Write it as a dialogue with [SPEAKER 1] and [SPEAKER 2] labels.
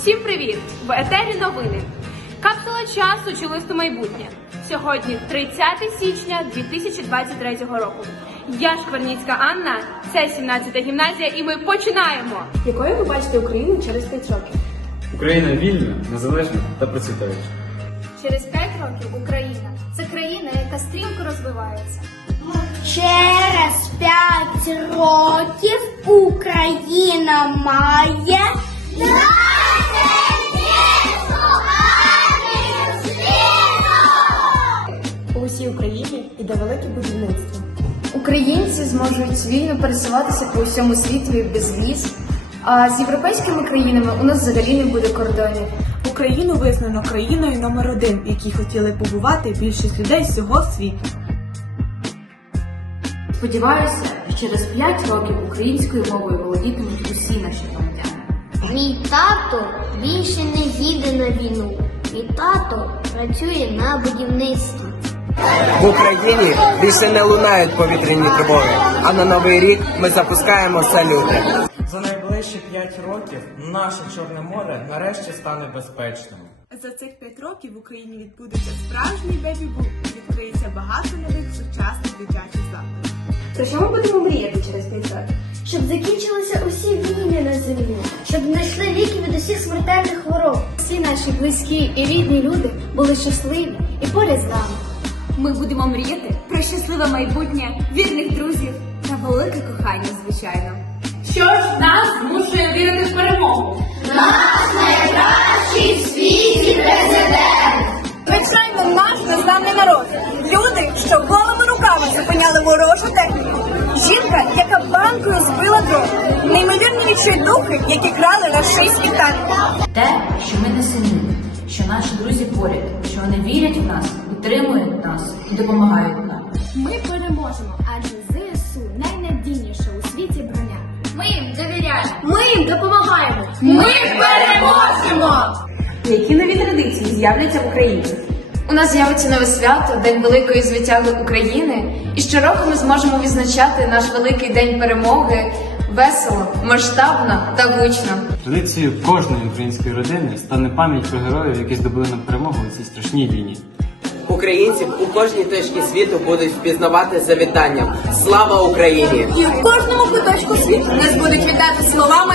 [SPEAKER 1] Всім привіт! В етері новини. Капсула часу чи листу майбутнє. Сьогодні 30 січня 2023 року. Я Шкварніцька Анна, це 17 гімназія, і ми починаємо.
[SPEAKER 2] Якою ви бачите Україну через 5 років?
[SPEAKER 3] Україна вільна, незалежна та процвітаюча.
[SPEAKER 4] Через 5 років Україна це країна, яка стрімко розвивається.
[SPEAKER 5] Через п'ять років Україна має
[SPEAKER 6] Українці зможуть вільно пересуватися по всьому світу без віз. А з європейськими країнами у нас взагалі не буде кордонів.
[SPEAKER 2] Україну визнано країною номер один, в якій хотіли побувати більшість людей з всього світу.
[SPEAKER 6] Сподіваюся, що через 5 років українською мовою володітимуть усі наші громадяни.
[SPEAKER 5] Мій тато більше не їде на війну. Мій тато працює на будівництві.
[SPEAKER 7] В Україні більше не лунають повітряні тривоги, а на новий рік ми запускаємо салюти.
[SPEAKER 8] За найближчі 5 років наше Чорне море нарешті стане безпечним.
[SPEAKER 2] За цих 5 років в Україні відбудеться справжній бебі-бум і відкриється багато нових сучасних дитячих закладів.
[SPEAKER 6] Про що ми будемо мріяти через 5 років?
[SPEAKER 5] Щоб закінчилися усі війни на землі, щоб знайшли ліки від усіх смертельних хвороб.
[SPEAKER 4] Всі наші близькі і рідні люди були щасливі і поряд з нами.
[SPEAKER 1] Ми будемо мріяти про щасливе майбутнє, вірних друзів та велике кохання, звичайно. Що ж нас змушує вірити в перемогу?
[SPEAKER 9] Звичайно, наш незламний народ. Люди, що голими руками зупиняли ворожу техніку. Жінка, яка банкою збила дрон. Неймовірні відчайдухи, які крали на шийські танки.
[SPEAKER 10] Те, що ми не самі, що наші друзі поряд, що вони вірять в нас, підтримують нас і допомагають нам.
[SPEAKER 4] Ми переможемо, адже ЗСУ найнадійніша у світі броня. Ми їм довіряємо.
[SPEAKER 6] Ми їм допомагаємо!
[SPEAKER 1] Ми переможемо!
[SPEAKER 2] Які нові традиції з'являться в Україні?
[SPEAKER 6] У нас з'явиться нове свято, День великої звитяги України. І щороку ми зможемо відзначати наш великий день перемоги весело, масштабно та гучно.
[SPEAKER 3] Традицією кожної української родини стане пам'ять про героїв, які здобули нам перемогу у цій страшній війні.
[SPEAKER 7] Українців у кожній точці світу будуть впізнавати за вітанням. Слава Україні!
[SPEAKER 9] І в кожному куточку світу нас будуть вітати словами